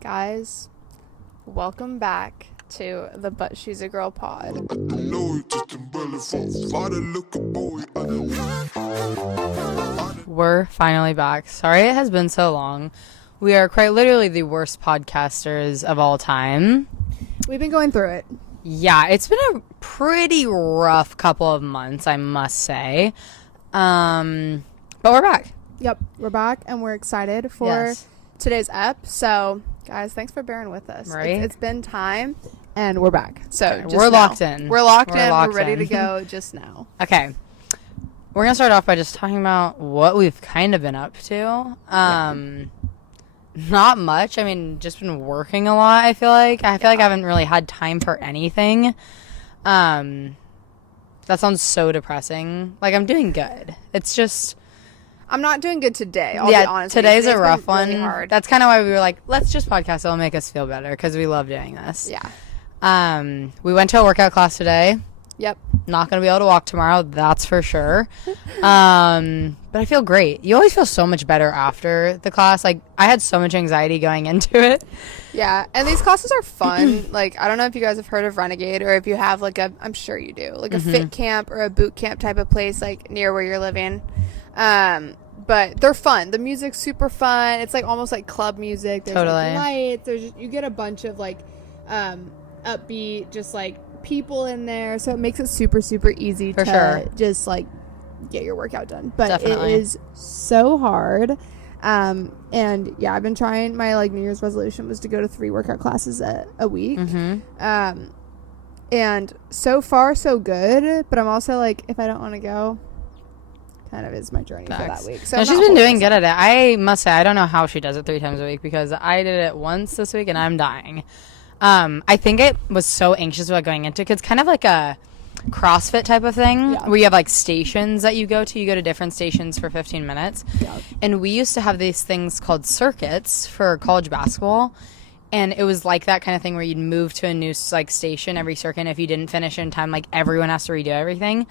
Guys, welcome back to the But She's a Girl pod. We're finally back. Sorry it has been so long. We are quite literally the worst podcasters of all time. We've been going through it. Yeah, it's been a pretty rough couple of months, I must say. But we're back. Yep, we're back and we're excited for Yes. today's ep. So, guys, thanks for bearing with us. Right? It's been time and we're back. So, Okay, just we're now. locked in. We're locked We're in. locked We're ready in. to go just now. Okay. We're going to start off by just talking about what we've kind of been up to. Not much. I mean, just been working a lot, I feel like. I feel like I haven't really had time for anything. That sounds so depressing. Like, I'm doing good. It's just... I'm not doing good today. I'll be honest. Today's a rough been really one. hard. That's kind of why we were like, let's just podcast. It'll make us feel better because we love doing this. Yeah. We went to a workout class today. Yep. Not going to be able to walk tomorrow. That's for sure. But I feel great. You always feel so much better after the class. Like, I had so much anxiety going into it. Yeah, and these classes are fun. Like, I don't know if you guys have heard of Renegade or if you have, like, I'm sure you do, like a fit camp or a boot camp type of place, like, near where you're living. But they're fun. The music's super fun. It's, like, almost like club music. There's, Totally. like, lights. You get a bunch of, like, upbeat, just, like, people in there. So it makes it super, super easy For to sure. just, like, get your workout done. But Definitely. it is so hard. And yeah, I've been trying. My like New Year's resolution was to go to 3 workout classes a week. And so far so good, but I'm also like, if I don't want to go, kind of is my journey for that week. So No, I'm she's not been holding doing good myself. at it. I must say, I don't know how she does it 3 times a week because I did it once this week and I'm dying. I think I was so anxious about going into it 'cause it's kind of like a CrossFit type of thing Yeah. where you have like stations that you go to. You go to different stations for 15 minutes. Yeah. And we used to have these things called circuits for college basketball. And it was like that kind of thing where you'd move to a new like station every circuit. And if you didn't finish in time, like everyone has to redo everything.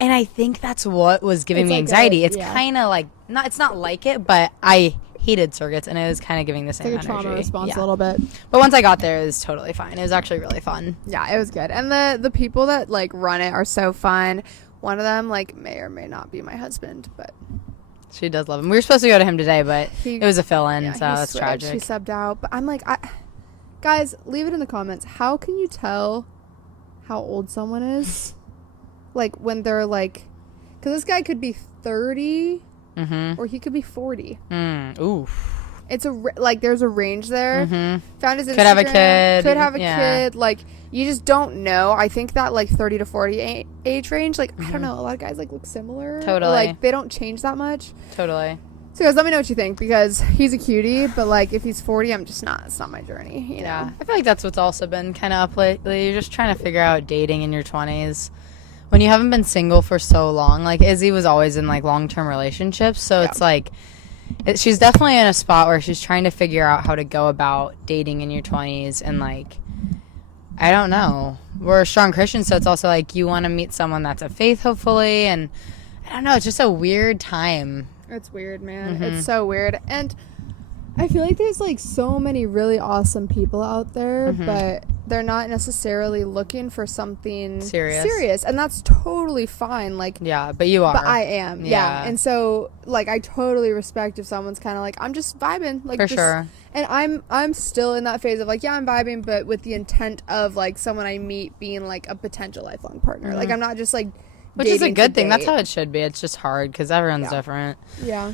And I think that's what was giving It's me like anxiety. It's yeah. kind of like it's not like it, but I hated circuits and it was kind of giving the It's same like a energy. trauma response Yeah. a little bit. But once I got there, it was totally fine. It was actually really fun. Yeah, it was good. And the people that like run it are so fun. One of them like may or may not be my husband, but She does love him. We were supposed to go to him today, but he it was a fill-in, yeah, so he that's switched. tragic. He subbed out. But I'm like, guys, leave it in the comments. How can you tell how old someone is? Like when they're like, because this guy could be 30 or he could be 40. Oof. It's like there's a range there. Found his Instagram. Could have a kid. Could have a Yeah. kid. Like you just don't know. I think that like 30 to 40 age range. Like I don't know. A lot of guys like look similar. Totally. Like they don't change that much. Totally. So guys, let me know what you think because he's a cutie, but like if he's 40, I'm just not. It's not my journey. You Yeah. know. I feel like that's what's also been kind of up lately. You're just trying to figure out dating in your 20s. When you haven't been single for so long. Like Izzy was always in like long-term relationships, so Yeah. it's like she's definitely in a spot where she's trying to figure out how to go about dating in your 20s and like I don't know. We're a strong Christian, so it's also like you want to meet someone that's a faith, hopefully, and I don't know. It's just a weird time. It's weird, man. It's so weird. And I feel like there's like so many really awesome people out there, but they're not necessarily looking for something Serious. And that's totally fine. Like Yeah, but you are. but I am. Yeah. Yeah. And so like I totally respect if someone's kind of like I'm just vibing like For just, sure. And I'm still in that phase of like yeah, I'm vibing but with the intent of like someone I meet being like a potential lifelong partner. Like I'm not just like Which is a dating good to thing. That's date. how it should be. It's just hard because everyone's different. Yeah.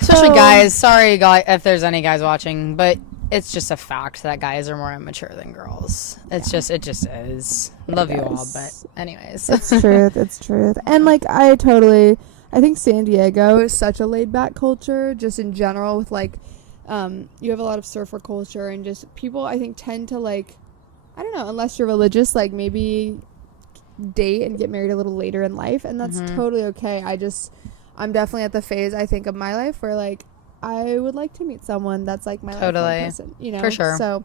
Especially So- guys. Sorry, if there's any guys watching, but it's just a fact that guys are more immature than girls. It just is. Love you all, but anyways. It's truth. It's truth. And like I think San Diego is such a laid back culture just in general with like you have a lot of surfer culture and just people I think tend to like I don't know, unless you're religious, like maybe date and get married a little later in life and that's totally okay. I'm definitely at the phase I think of my life where like I would like to meet someone that's like my lifelong person, you know? For sure. So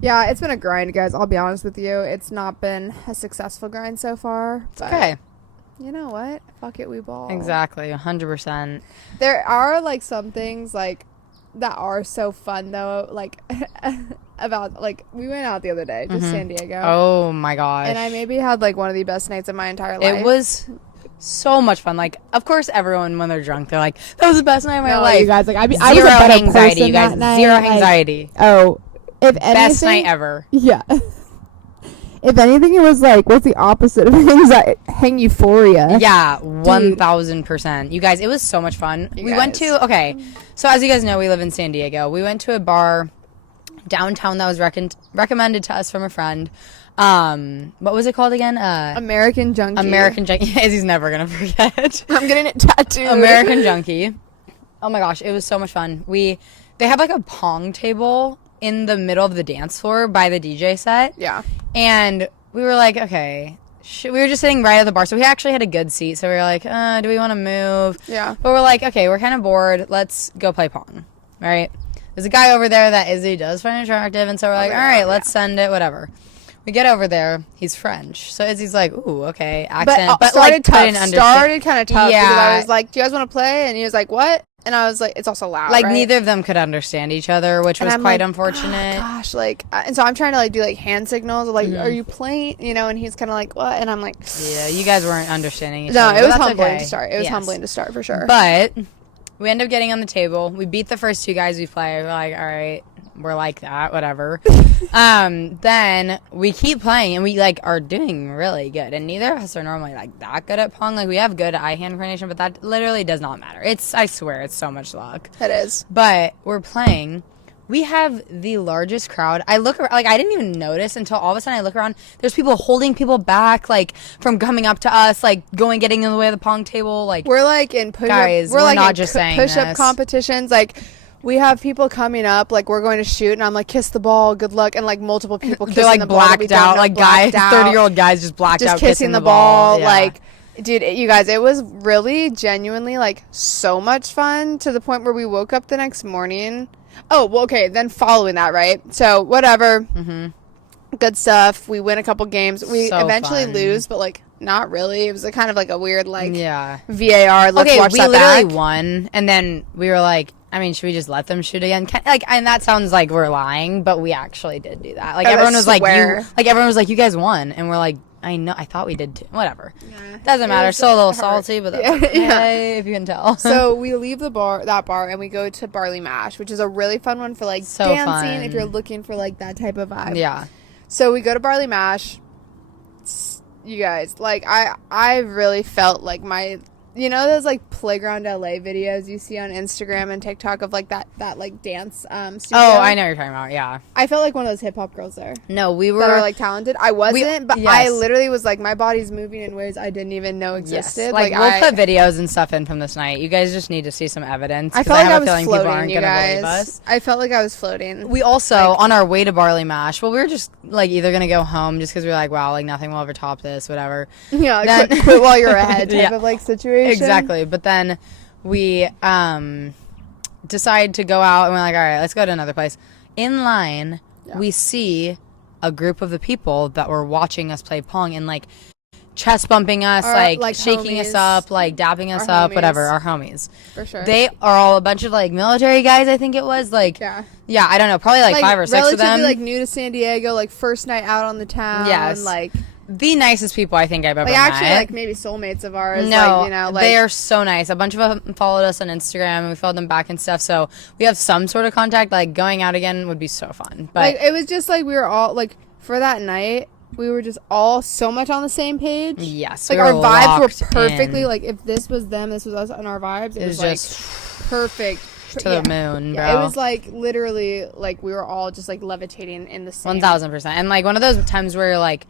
yeah, it's been a grind, guys. I'll be honest with you. It's not been a successful grind so far. But Okay. you know what? Fuck it, we ball. Exactly. 100%. There are like some things like that are so fun though, like about like we went out the other day, just San Diego. Oh my gosh. And I maybe had like one of the best nights of my entire life. It was so much fun. Like, of course, everyone when they're drunk, they're like, "That was the best night of my No, life." you guys, like I was a Zero better anxiety, person you guys. that night. Zero Like, anxiety. oh, if anything, Best night ever. Yeah. If anything, it was like, what's the opposite of euphoria? Yeah, 1000%. You guys, it was so much fun. We went to, okay, so as you guys know, we live in San Diego. We went to a bar downtown that was recommended to us from a friend. What was it called again? American Junkie. American Junkie. Izzy's never going to forget. I'm getting it tattooed. American Junkie. Oh my gosh, it was so much fun. They had like a pong table in the middle of the dance floor by the DJ set. Yeah. And we were like, okay. We were just sitting right at the bar. So we actually had a good seat. So we were like, do we want to move? Yeah. But we're like, okay, we're kind of bored. Let's go play Pong. All right. There's a guy over there that Izzy does find attractive. And so we're like, all right, let's send it, whatever. We get over there. He's French. So Izzy's like, ooh, okay. Accent. But started like, tough. couldn't understand. Started kind of tough. Yeah. Because I was like, do you guys want to play? And he was like, what? And I was like, it's also loud, Like, right? neither of them could understand each other, which was I'm quite like, unfortunate. Oh, gosh, like, and so I'm trying to like do like hand signals, like, are you playing? You know, and he's kind of like, what? And I'm like, Yeah, you guys weren't understanding each no, other. it but was that's humbling okay. to start. It was Yes. humbling to start for sure. But we end up getting on the table. We beat the first two guys we play. We're like, all right, we're like that, whatever. Then we keep playing, and we like are doing really good. And neither of us are normally like that good at Pong. Like we have good eye-hand coordination, but that literally does not matter. I swear, it's so much luck. It is. But we're playing. We have the largest crowd. I look around, like I didn't even notice until all of a sudden I look around. There's people holding people back, like from coming up to us, like getting in the way of the Pong table. Like We're like in push-up. Guys, we're like not in just saying push-up this. competitions. Like we have people coming up, like we're going to shoot, and I'm like, kiss the ball, good luck, and like multiple people kissing they're like the ball. that we blacked don't out, know, like guys, blacked out, 30-year-old guys just blacked just out kissing the ball. Yeah. Like, dude, you guys, it was really genuinely like so much fun to the point where we woke up the next morning. Oh, well, okay. Then following that, right? So whatever, good stuff. We win a couple games. We So eventually fun. lose, but like not really. It was kind of like a weird like Yeah. VAR. Let's Okay, watch we that literally back. won, and then we were like, I mean, should we just let them shoot again? Like, and that sounds like we're lying, but we actually did do that. Like, I everyone was like, swear. everyone was like, you guys won, and we're like, I know, I thought we did too. Whatever, Yeah. doesn't It matter. was Still a little hard. salty, but that's Yeah, okay, if you can tell. So we leave that bar, and we go to Barley Mash, which is a really fun one for like So dancing fun. if you're looking for like that type of vibe. yeah, So we go to Barley Mash. You guys, like I really felt like my, you know, those like Playground LA videos you see on Instagram and TikTok of like that like dance studio. Oh, I know what you're talking about. Yeah. I felt like one of those hip hop girls there No, we were that are like talented. I wasn't, but I yes. literally was like my body's moving in ways I didn't even know yes. existed. Like, we'll I, put videos and stuff in from this night. You guys just need to see some evidence. I 'cause felt like I have a was feeling people floating, aren't you gonna believe guys. us. I felt like I was floating. We also, Like- on our way to Barley Mash, well, we were just, like, either going to go home just because we were like, wow, like, nothing will ever top this, whatever. Yeah, Then- quit while you're ahead type Yeah. of like situation. Exactly. But then we decide to go out, and we're like, all right, let's go to another place. In line, Yeah. we see a group of the people that were watching us play Pong and, like, chest bumping us, Our, like shaking us homies. up, like dapping us Our up, whatever, homies. our homies. For sure. They are all a bunch of, like, military guys, I think it was. Like, yeah. yeah, I don't know, probably, like 5 or 6 of relatively, them. like new to San Diego, like first night out on the town. Yes. Like The nicest people I think I've ever actually met. like maybe soulmates of ours. No, like, you know, like they are so nice. A bunch of them followed us on Instagram, and we followed them back and stuff. So we have some sort of contact. Like, going out again would be so fun. But like it was just like we were all like for that night we were just all so much on the same page. yes, Like we our were vibes locked were perfectly in. like if this was them, this was us, and our vibes. It It was was like just perfect to the moon, bro. Yeah, it was like literally like we were all just like levitating in the same. 1000%. And like one of those times where you're like,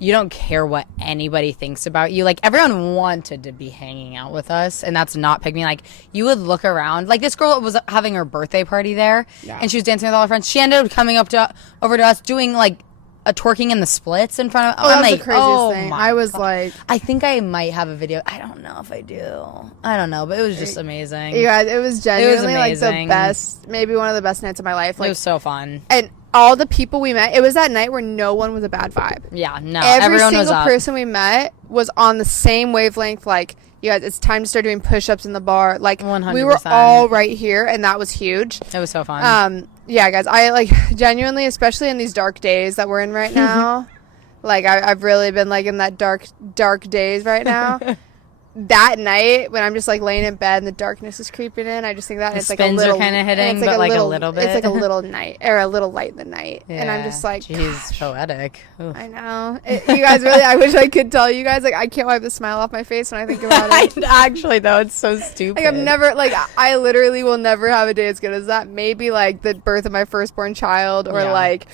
you don't care what anybody thinks about you. Like, everyone wanted to be hanging out with us, and that's not pick me. Like, you would look around. Like, this girl was having her birthday party there, Yeah. and she was dancing with all her friends. She ended up coming over to us doing like a twerking in the splits in front of. Oh, that I'm was like, the craziest oh thing. my I was God. like, I think I might have a video. I don't know if I do. I don't know, but it was just amazing. you guys, it was genuinely like the amazing. best, maybe one of the best nights of my life. It Like, was so fun. and all the people we met, it was that night where no one was a bad vibe. Yeah, no, Every everyone was single up. person we met was on the same wavelength. Like, You guys, it's time to start doing push-ups in the bar. Like, 100%. we were all right here, and that was huge. It was so fun. Yeah, guys, I, like, genuinely, especially in these dark days that we're in right now, like, I've really been, like, in that dark days right now. That night, when I'm just, like, laying in bed and the darkness is creeping in, I just think that The it's, like, a spins are little... kinda hitting, it's, like, but, like, a little bit. It's, like, a little night, or a little light in the night. And I'm Yeah. just, like... Jeez, poetic. Oof. I know. You guys really, I wish I could tell you guys, like, I can't wipe the smile off my face when I think about it. Actually, though, it's so stupid. Like, I'm never, like, I literally will never have a day as good as that. Maybe, like, the birth of my firstborn child or, Yeah. like,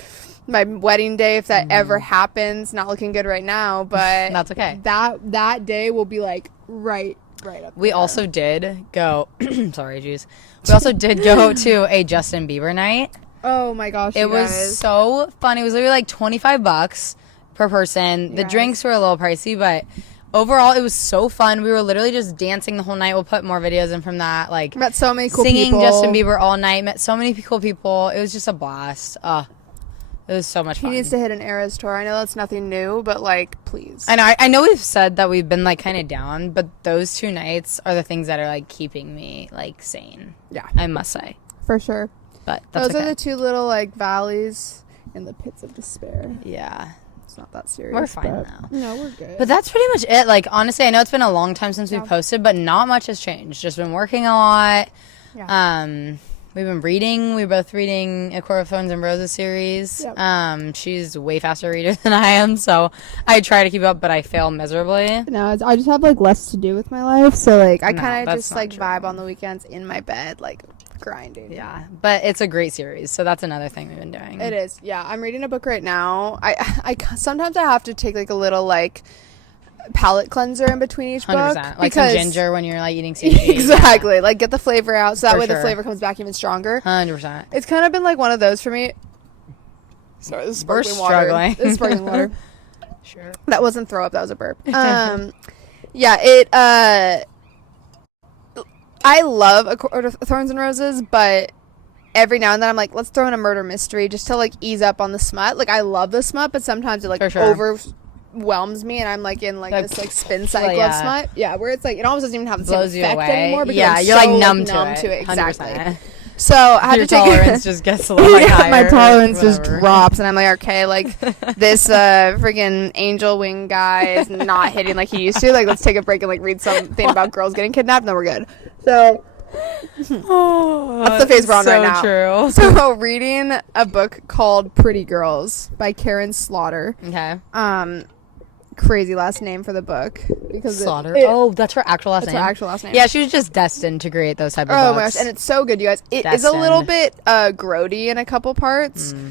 my wedding day, if that ever happens. Not looking good right now, but... That's okay. That day will be, like, right up We there. also did go... Sorry, jeez. We also did go to a Justin Bieber night. Oh, my gosh, It you was guys. so fun. It was literally like $25 per person. The Yes. drinks were a little pricey, but overall it was so fun. We were literally just dancing the whole night. We'll put more videos in from that. Like Met so many cool singing people. Justin Bieber all night. Met so many cool people. It was just a blast. It was so much He fun. needs to hit an Eras tour. I know that's nothing new, but, like, please. I know we've said that we've been like kind of down, but those 2 nights are the things that are like keeping me like sane. Yeah. I must say. For sure. But that's Those okay. are the 2 little, like, valleys in the pits of despair. Yeah. It's not that serious. We're fine but- now. No, we're good. But that's pretty much it. Like, honestly, I know it's been a long time since Yeah. we've posted, but not much has changed. Just been working a lot. Yeah. We've been reading. We're both reading A Court of Thorns and Roses series. Yep. She's a way faster reader than I am, so I try to keep up, but I fail miserably. No, I just have, like, less to do with my life, so, like, I No, kind of that's just, not like, true. vibe on the weekends in my bed, like, grinding. Yeah, but it's a great series, so that's another thing we've been doing. It is. Yeah, I'm reading a book right now. Sometimes I have to take, like, a little, like, palate cleanser in between each 100%. book. Like some ginger when you're like eating CBD. Exactly. Like, get the flavor out so that For way the sure. flavor comes back even stronger. 100%. It's kind of been, like, one of those for me. Sorry, this is We're sparkling water. struggling. This is sparkling water. Sure. That wasn't throw up, that was a burp. Yeah, it I love A Court of Thorns and Roses, but every now and then I'm like, let's throw in a murder mystery just to, like, ease up on the smut. Like, I love the smut, but sometimes it, like, For sure. overwhelms me and I'm, like, in, like, Like, this, like, spin cycle yeah. of smut. Yeah, where it's, like, it almost doesn't even have the Blows same you effect away. anymore because Yeah, I'm you're so, like numb, to it. Exactly. 100%. So I had Your to take tolerance just gets a little like, higher. my tolerance just whatever. drops, and I'm like, okay, like this freaking angel wing guy is not hitting like he used to. Like, let's take a break and like read something about girls getting kidnapped, and then we're good. So Oh, that's the phase we're on so right now. True. So reading a book called Pretty Girls by Karen Slaughter. Okay. Crazy last name for the book because Slaughter. It, Oh, that's her actual last that's name. her actual last name. Yeah, she was just destined to create those type of Oh books. my gosh, and it's so good, you guys. It is a little bit Destined. grody in a couple parts. Mm.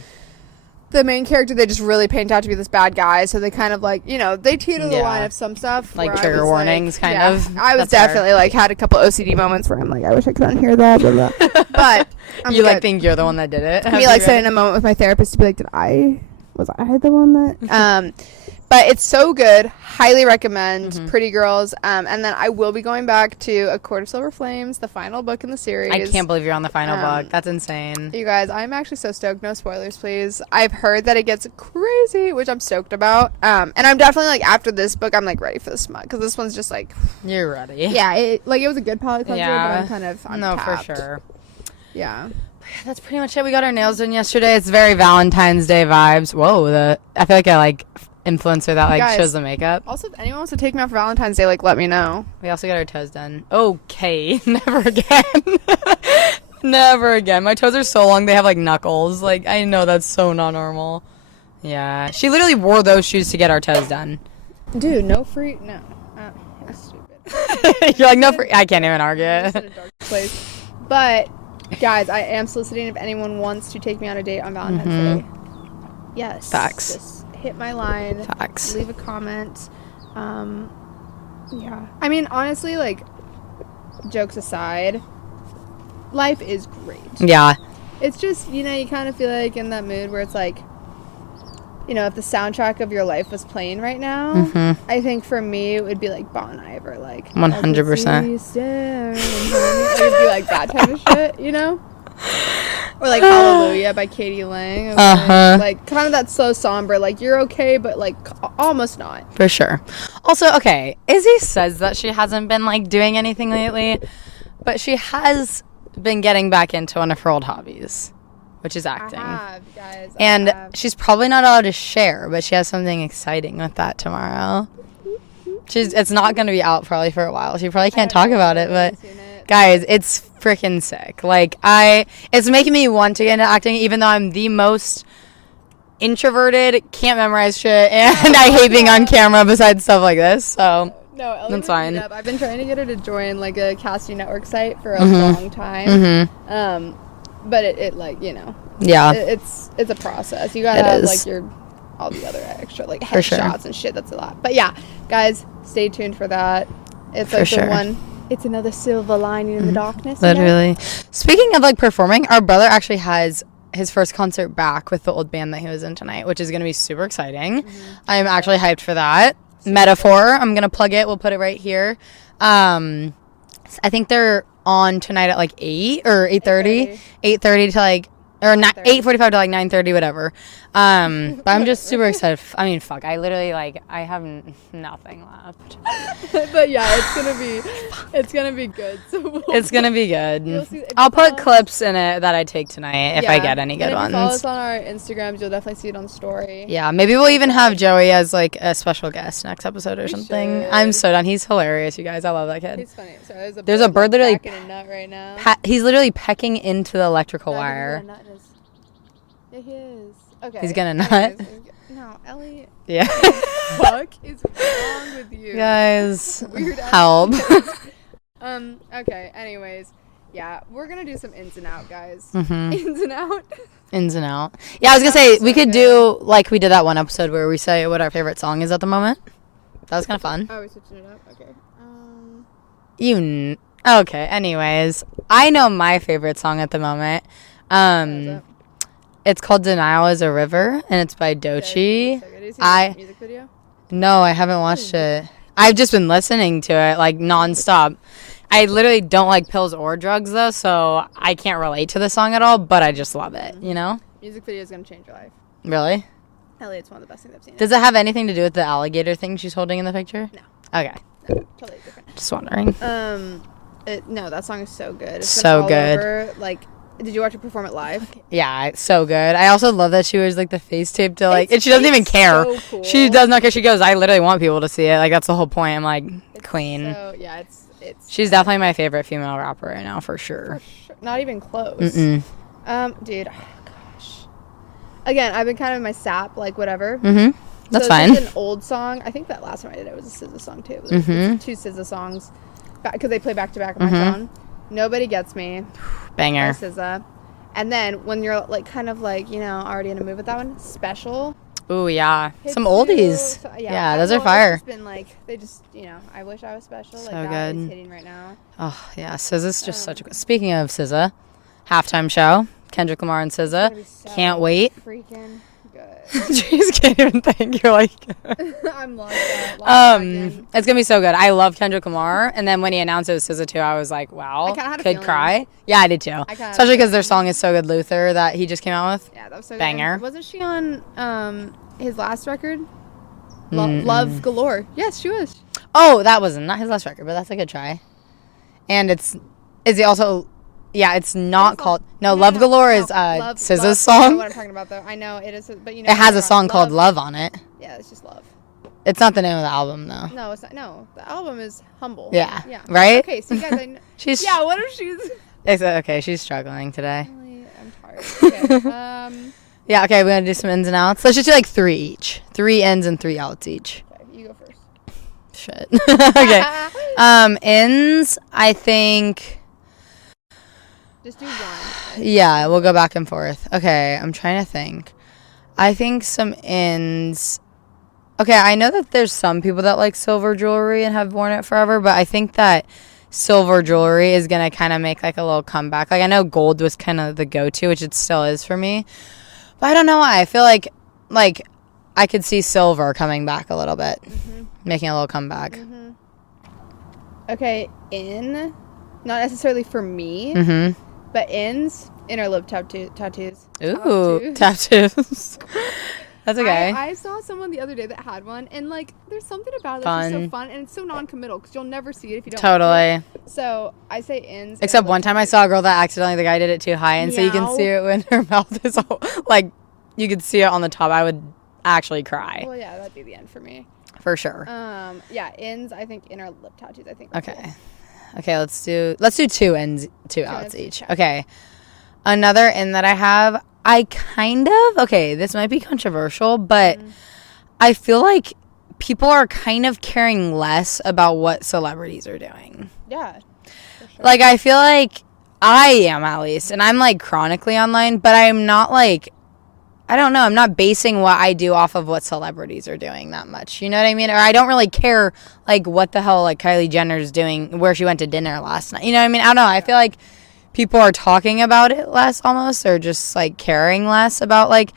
The main character, they just really paint out to be this bad guy, so they kind of like, you know, they teeter the Yeah. line of some stuff. Like where I trigger was warnings, kind yeah, of. I was That's fair. definitely like had a couple OCD moments where I'm like, I wish I could unhear that. Blah, blah. But I'm You like good. think you're the one that did it? Me like sitting in a moment with my therapist to be like, was I the one that but it's so good, highly recommend Pretty Girls, and then I will be going back to A Court of Silver Flames, the final book in the series. I can't believe you're on the final Um, book. That's insane. You guys, I'm actually so stoked. No spoilers, please. I've heard that it gets crazy, which I'm stoked about. And I'm definitely like after this book, I'm like ready for the smut because this one's just like, You're ready. yeah, it was a good palate cleanser, Yeah. but I'm kind of No, for untapped. sure. Yeah. That's pretty much it. We got our nails done yesterday. It's very Valentine's Day vibes. Whoa, I feel like I like influencer that like Guys. shows the makeup. Also, if anyone wants to take me out for Valentine's Day, like let me know. We also got our toes done. Okay, never again. Never again. My toes are so long they have like knuckles. Like I know that's so not normal. Yeah, she literally wore those shoes to get our toes done. Dude, no. That's stupid. You're like no, I can't even argue. It's in a dark place. But guys, I am soliciting if anyone wants to take me on a date on Valentine's Day. Yes. Facts. Just hit my line. Facts. Leave a comment. Yeah. I mean, honestly, like, jokes aside, life is great. Yeah. It's just, you know, you kind of feel like in that mood where it's like, you know, if the soundtrack of your life was playing right now, I think for me it would be like Bon Iver, like 100%. I could see you staring at me. It would be like that type of shit, you know? Or like Hallelujah by Katie Lang. Okay? Uh-huh. Like kind of that slow somber. Like you're okay, but like almost not. For sure. Also, okay, Izzy says that she hasn't been like doing anything lately, but she has been getting back into one of her old hobbies, which is acting. I have, guys. And she's probably not allowed to share, but she has something exciting with that tomorrow. It's not going to be out probably for a while. She probably can't talk about it, but guys, it's freaking sick. Like it's making me want to get into acting, even though I'm the most introverted, can't memorize shit, and I hate being on camera besides stuff like this. So No, Ellie that's would beat fine. up. I've been trying to get her to join like a casting network site for a Mm-hmm. long time. But it like yeah, it's a process. You gotta It have is. like your all the other extra like For sure. headshots and shit. That's a lot. But yeah, guys, stay tuned for that. It's For like sure. the one. It's another silver lining in the darkness. you know? literally. Speaking of like performing, our brother actually has his first concert back with the old band that he was in tonight, which is going to be super exciting. I'm actually hyped for that. Metaphor, I'm going to plug it. We'll put it right here. I think they're on tonight at like 8 or 8:30. 8:30 to like, or 8:45 to like 9:30, whatever. But I'm just super excited. I mean, fuck, I literally like, I have nothing left. But yeah, it's gonna be good. So It's going to be good. You'll see- if I'll you put follow- clips in it that I take tonight if I Yeah. get any good and if ones. you follow us on our Instagrams, you'll definitely see it on story. Yeah, maybe we'll even have Joey as like a special guest next episode or something. should. I'm so done. He's hilarious, you guys. I love that kid. It's funny. So There's a bird literally cracking a nut right now. He's literally pecking into the electrical No, he's wire. gonna nut in his- Yeah, he is. Okay. He's gonna anyways, nut? No, Ellie. Yeah. Fuck is wrong with you? Guys, Weird ass help. Okay. Anyways, yeah, we're gonna do some ins and out, guys. Mhm. Ins and out. Ins and out. Yeah, I was gonna say So we could good. do like we did that one episode where we say what our favorite song is at the moment. That was kind of fun. Oh, we're switching it up. Okay. Okay. Anyways, I know my favorite song at the moment. What is it? It's called "Denial Is a River" and it's by Doechii. So good. Did you see I- the music video? No, I haven't watched it. I've just been listening to it like nonstop. I literally don't like pills or drugs though, so I can't relate to the song at all, but I just love it, you know? Music video is gonna change your life. Really? Ellie, it's one of the best things I've seen. Does it have anything to do with the alligator thing she's holding in the picture? No. Okay. Totally different. Just wondering. No, that song is so good. It's So been all good. over, like, did you watch her perform it live? Yeah, it's so good. I also love that she wears like the face tape to like, It's- and she doesn't even it's care. so cool. She does not care. She goes, I literally want people to see it. Like that's the whole point. I'm like, It's queen. So yeah, it's. She's definitely my favorite female rapper right now for sure. Not even close. Mm-mm. Dude, oh, gosh. Again, I've been kind of in my sap, like whatever. Mm-hmm. That's so fine. It's just an old song. I think that last time I did it was a SZA song too. Mhm. It's two SZA songs, because they play back to back on my phone. Nobody Gets Me by Banger. SZA. And then when you're like kind of like already in a mood with that one, Special. Ooh, yeah. hits Some you. oldies. So, Yeah, I those don't are know, it's fire. just been like they just I Wish I Was Special. So Like that is good. hitting right now. Oh, yeah. SZA's just such a good. Speaking of SZA, halftime show. Kendrick Lamar and SZA. It's gonna be so Can't wait. Freaking good. Jeez, can't even think. You're like. I'm lost out. It's gonna be so good. I love Kendrick Lamar, and then when he announced it was SZA too, I was like, wow, I kinda had a could feeling. cry. Yeah, I did too. kinda had a Especially because their feeling. song is so good. Luther that he just came out with. Yeah, that was so Banger. good. Wasn't she on his last record? Mm-mm. Love Galore. Yes, she was. Oh, that wasn't not his last record, but that's a good try. And is he also? Yeah, it's not called. No, Love Galore is SZA's Love, song. I know what I'm talking about though. I know it is, but It has a song called Love on it. Yeah, it's just Love. It's not the name of the album though. No, it's not. No, the album is Humble. Yeah. Yeah. Right? Okay, so you guys, She's yeah. What if she's? okay. She's struggling today. I'm tired. Okay. Yeah. Okay, we're gonna do some ins and outs. Let's just do like 3 each. 3 ins and 3 outs each. Okay, you go first. Shit. Okay. Ins. I think. Just do one. Yeah, we'll go back and forth. Okay, I'm trying to think. I think some ins. Okay, I know that there's some people that like silver jewelry and have worn it forever, but I think that silver jewelry is going to kind of make like a little comeback. Like I know gold was kind of the go-to, which it still is for me. But I don't know why. I feel like I could see silver coming back a little bit. Making a little comeback. Okay, not necessarily for me, Mhm. but ins. Inner lip tattoos. Ooh, tattoos. That's okay. I saw someone the other day that had one, and like, there's something about it Fun. that's just so fun, and it's so non-committal because you'll never see it if you don't. Totally. So I say ins. Except one time I saw a girl that accidentally, the guy did it too high, and so you can Meow. see it when her mouth is all, like, you could see it on the top. I would actually cry. Well, yeah, that'd be the end for me. For sure. Yeah, ins. I think inner lip tattoos. I think. are Okay. cool. Okay, let's do 2 ins, 2 outs ins, each. okay. Okay. Another in that I have, okay, this might be controversial, but I feel like people are kind of caring less about what celebrities are doing. Yeah. For sure. Like, I feel like I am, at least, and I'm like chronically online, but I'm not like, I don't know, I'm not basing what I do off of what celebrities are doing that much. You know what I mean? Or I don't really care, like, what the hell, like, Kylie Jenner's doing, where she went to dinner last night. You know what I mean? I don't know. I feel like people are talking about it less almost, or just, like, caring less about, like,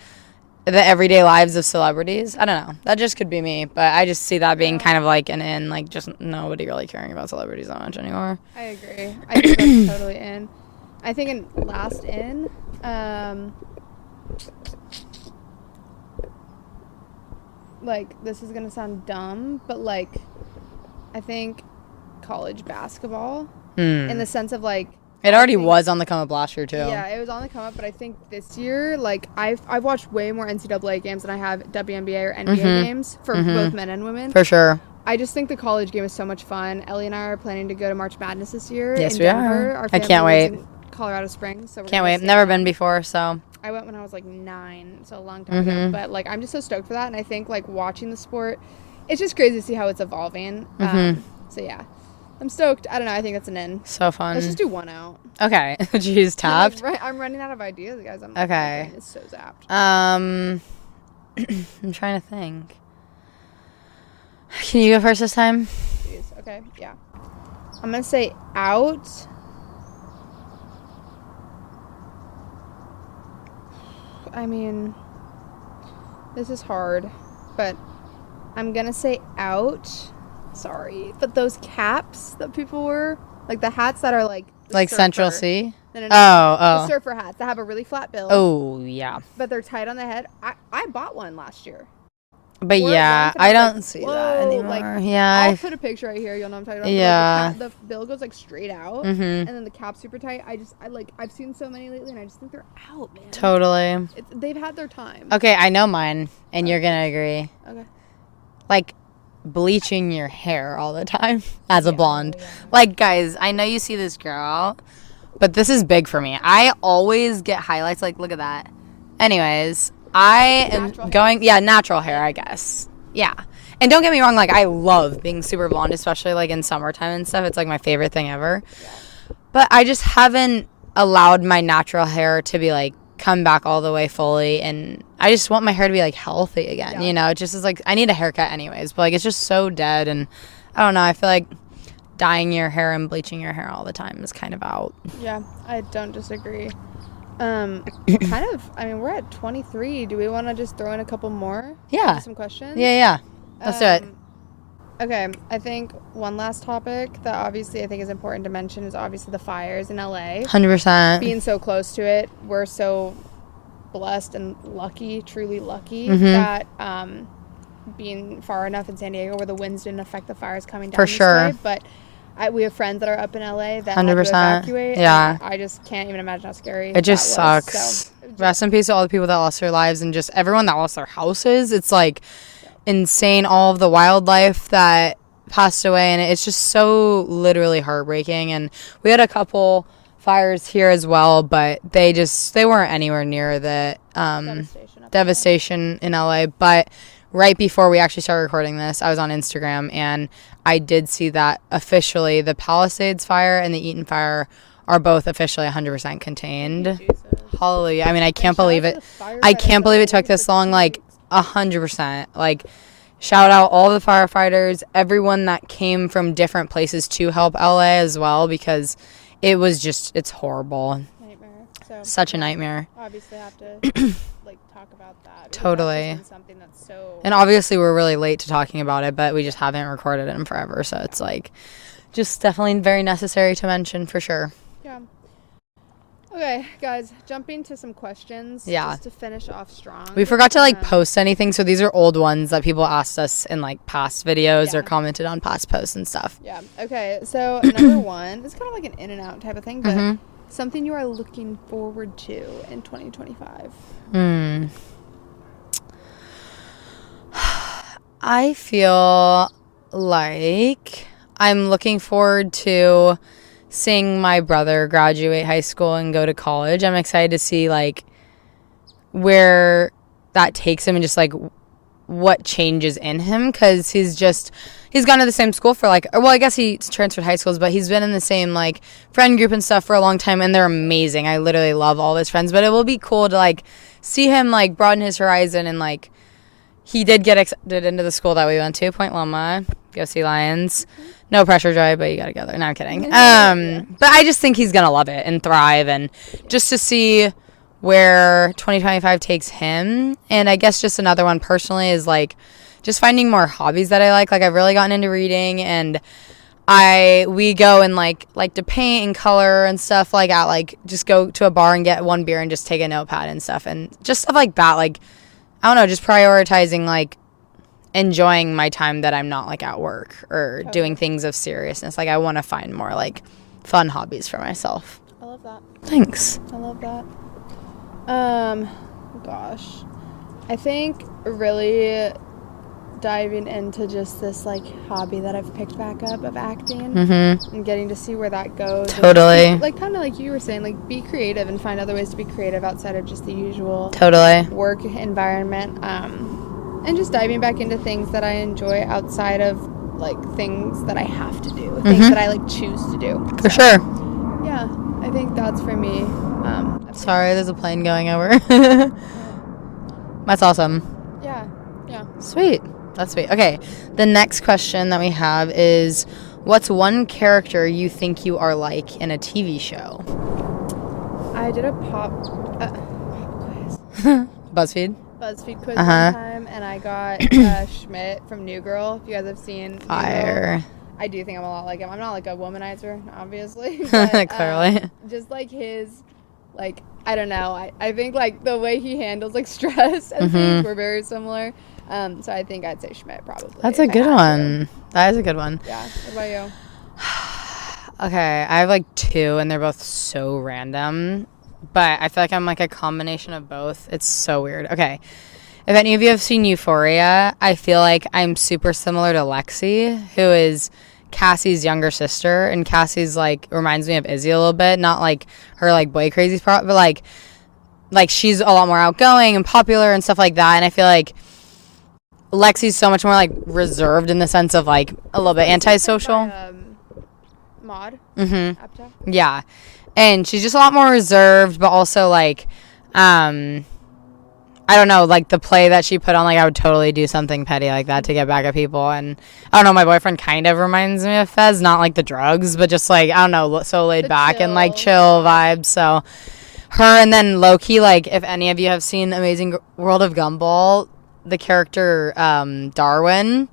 the everyday lives of celebrities. I don't know. That just could be me, but I just see that being kind of like an in, like, just nobody really caring about celebrities that much anymore. I agree. I think that's totally in. I think in last in, like, this is gonna sound dumb, but like, I think college basketball, in the sense of like, It already I think- was on the come up last year too. yeah, it was on the come up, but I think this year, like, I've watched way more NCAA games than I have WNBA or NBA games for both men and women. For sure. I just think the college game is so much fun. Ellie and I are planning to go to March Madness this year. Yes, in we Denver. are. Our I family can't lives wait. in Colorado Springs, so we're Can't gonna wait. stay Never there. been before, so I went when I was like 9, so a long time ago. But like, I'm just so stoked for that, and I think like watching the sport, it's just crazy to see how it's evolving. So yeah, I'm stoked. I don't know. I think that's an in. so fun. Let's just do one out. Okay. Jeez, tapped. I'm running out of ideas, guys. I'm Okay. My brain is so zapped. I'm trying to think. Can you go first this time? Jeez. Okay. Yeah. I'm gonna say out. I mean, this is hard, but I'm gonna say out. Sorry, but those caps that people wear, like the hats that are like the Like Central surfer- C? No, no, no. Oh, The oh. surfer hats that have a really flat bill. Oh, yeah. But they're tight on the head. I bought one last year. But Wore it yeah, once and I was like, don't see that whoa, anymore. like, Yeah. I'll put a picture right here. You'll know what I'm talking about. Yeah. But, like, the bill goes like straight out, Mm-hmm. and then the cap's super tight. I've seen so many lately, and I just think they're out, man. Totally. They've had their time. Okay, I know mine, and you're going to agree. Okay. Like, bleaching your hair all the time as a blonde. Like, guys, I know you see this girl, but this is big for me. I always get highlights. Like, look at that. Anyways, I am Natural hair. going, yeah, natural hair, I guess. Yeah. And don't get me wrong, like, I love being super blonde, especially, like, in summertime and stuff. It's, like, my favorite thing ever. But I just haven't allowed my natural hair to be, like, come back all the way fully, and I just want my hair to be, like, healthy again, you know? It just is, like, I need a haircut anyways, but, like, it's just so dead, and I don't know, I feel like dyeing your hair and bleaching your hair all the time is kind of out. Yeah, I don't disagree. Kind of. I mean, we're at 23. Do we want to just throw in a couple more? Yeah. Just some questions. Yeah. Let's do it. Okay, I think one last topic that obviously I think is important to mention is obviously the fires in LA. 100%. Being so close to it, we're so blessed and lucky, truly lucky, Mm-hmm. that being far enough in San Diego where the winds didn't affect the fires coming down For this sure. way. But we have friends that are up in LA that had to 100%. evacuate. Yeah. And I just can't even imagine how scary It just that was. sucks. So, Rest in peace to all the people that lost their lives and just everyone that lost their houses. It's like insane, all of the wildlife that passed away, and it's just so literally heartbreaking. And we had a couple fires here as well, but they weren't anywhere near the devastation in LA. But right before we actually started recording this, I was on Instagram and I did see that officially the Palisades fire and the Eaton fire are both officially 100% contained. Hallelujah. I mean, I can't believe it. I can't believe it took this long, like 100%. Like, shout out all the firefighters, everyone that came from different places to help LA as well, because it was just, it's horrible. Nightmare. So Such a nightmare. obviously have to like talk about that. because Totally. That's just been something that's so. And obviously we're really late to talking about it, but we just haven't recorded it in forever. So it's like just definitely very necessary to mention for sure. Yeah. Okay, guys, jumping to some questions. Yeah. Just to finish off strong. We forgot to like post anything, so these are old ones that people asked us in like past videos or Yeah. commented on past posts and stuff. Yeah. Okay. So number one, it's kind of like an in and out type of thing, but Mhm. something you are looking forward to in 2025. I feel like I'm looking forward to seeing my brother graduate high school and go to college. I'm excited to see like where that takes him and just like what changes in him, because he's gone to the same school for like, well, I guess he transferred high schools, but he's been in the same like friend group and stuff for a long time, and they're amazing. I literally love all his friends, but it will be cool to like see him like broaden his horizon, and like he did get accepted into the school that we went to, Point Loma. Go see Lions. No pressure, Joy, but you gotta go there. No, I'm kidding. But I just think he's gonna love it and thrive, and just to see where 2025 takes him. And I guess just another one personally is like just finding more hobbies that I like. Like I've really gotten into reading, and we go and like to paint and color and stuff, like at like just go to a bar and get one beer and just take a notepad and stuff, and just stuff like that. Like I don't know, just prioritizing like enjoying my time that I'm not like at work or doing things of seriousness. Like I want to find more like fun hobbies for myself. I love that. Thanks. I love that. Gosh, I think really diving into just this like hobby that I've picked back up of acting and getting to see where that goes. Totally. And, like kind of like you were saying, like be creative and find other ways to be creative outside of just the usual Totally. work environment. And just diving back into things that I enjoy outside of like things that I have to do, things that I like choose to do. For sure. Yeah, I think that's for me. Sorry, there's a plane going over. That's awesome. Yeah. Sweet. That's sweet. Okay. The next question that we have is, what's one character you think you are like in a TV show? I did a pop quiz. BuzzFeed? BuzzFeed quiz Uh-huh. one time, and I got Schmidt from New Girl. If you guys have seen New Girl, Fire. I do think I'm a lot like him. I'm not like a womanizer, obviously. But, Clearly. just like his, like, I don't know. I think like the way he handles like stress and things were very similar. So I think I'd say Schmidt probably. That's a if I good had to. one. That is a good one. Yeah. What about you? Okay, I have like two, and they're both so random. But I feel like I'm like a combination of both. It's so weird. Okay. If any of you have seen Euphoria, I feel like I'm super similar to Lexi, who is Cassie's younger sister. And Cassie's like reminds me of Izzy a little bit. Not like her like boy crazy part, but like she's a lot more outgoing and popular and stuff like that. And I feel like Lexi's so much more like reserved in the sense of like a little bit antisocial. Maud. Mm-hmm. Apta. Yeah. And she's just a lot more reserved, but also like, I don't know, like the play that she put on, like I would totally do something petty like that to get back at people. And I don't know, my boyfriend kind of reminds me of Fez, not like the drugs, but just like, I don't know, so laid back and like chill vibes. So her, and then low-key, like if any of you have seen Amazing World of Gumball, the character Darwin,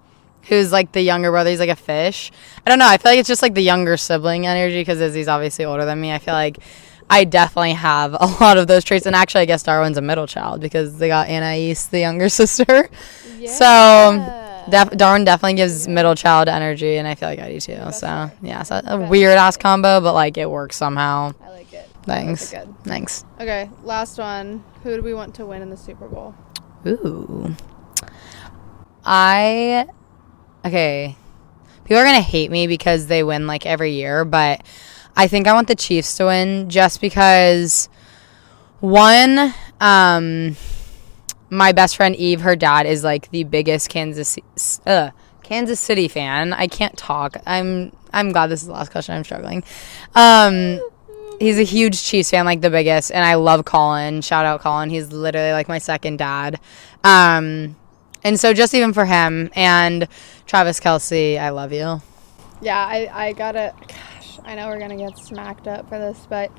who's like the younger brother, he's like a fish. I don't know, I feel like it's just like the younger sibling energy, because Izzy's obviously older than me. I feel like I definitely have a lot of those traits. And actually, I guess Darwin's a middle child because they got Anais, the younger sister. Yeah. So Darwin definitely gives middle child energy, and I feel like I do too. So yeah, so a weird ass combo, but like it works somehow. I like it. Thanks. That's good. Thanks. Okay, last one. Who do we want to win in the Super Bowl? Ooh. Okay. People are going to hate me because they win like every year, but I think I want the Chiefs to win just because, one, my best friend Eve, her dad is like the biggest Kansas City fan. I can't talk. I'm glad this is the last question. I'm struggling. He's a huge Chiefs fan, like the biggest, and I love Colin. Shout out Colin. He's literally like my second dad. And so just even for him, and Travis Kelce, I love you. Yeah, I gotta. Gosh, I know we're gonna get smacked up for this, but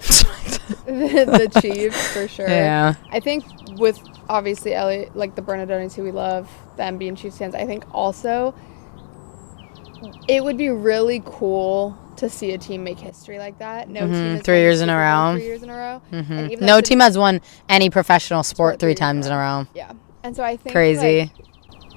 the Chiefs for sure. Yeah. I think with obviously Ellie, like the Bernadonis who we love, them being Chiefs fans. I think also it would be really cool to see a team make history like that. No Mhm, team has 3 won the years in a Super Bowl row. 3 years in a row. Mhm. And even No though team has won any professional sport Sport 3 3 times in a row. Yeah. And so I think Crazy. like,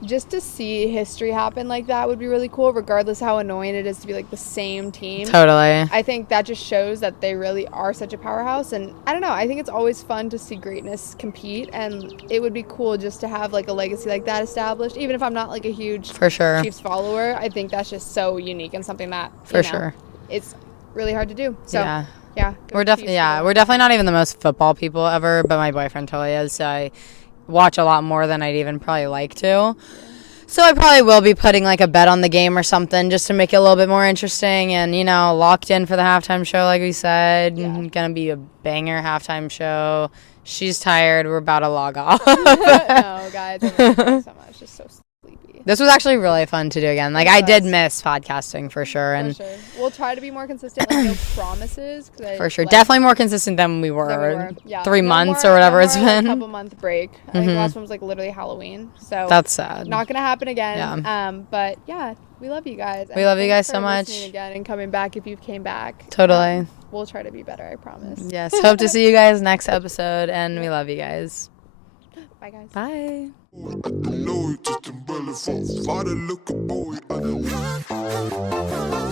just to see history happen like that would be really cool, regardless how annoying it is to be like the same team. Totally. I think that just shows that they really are such a powerhouse. And I don't know, I think it's always fun to see greatness compete, and it would be cool just to have like a legacy like that established. Even if I'm not like a huge For sure. Chiefs follower, I think that's just so unique and something that For sure. it's really hard to do. So Yeah. yeah, go We're Chiefs, definitely yeah, go. we're definitely not even the most football people ever, but my boyfriend totally is. So I watch a lot more than I'd even probably like to. So I probably will be putting like a bet on the game or something just to make it a little bit more interesting and, you know, locked in for the halftime show like we said. Yeah. Gonna be a banger halftime show. She's tired. We're about to log off. No, guys, I love you guys so much. Just so sleepy. This was actually really fun to do again. Like It I did was. miss podcasting for sure, and For sure. We'll try to be more consistent. Like no promises. 'Cause I, for sure, like, definitely more consistent than we than were. we were. Yeah. 3 No months more- or whatever no it's more, like, been. couple month break. I think the Mhm. last one was like literally Halloween. So That's sad. not gonna happen again. Yeah. But yeah, we love you guys. We And love you thanks guys so for much. listening again and coming back if you came back. Totally. We'll try to be better. I promise. Yes. Hope to see you guys next episode, and we love you guys. Bye, guys. Bye. I don't know, just umbrella for father, look a boy. I don't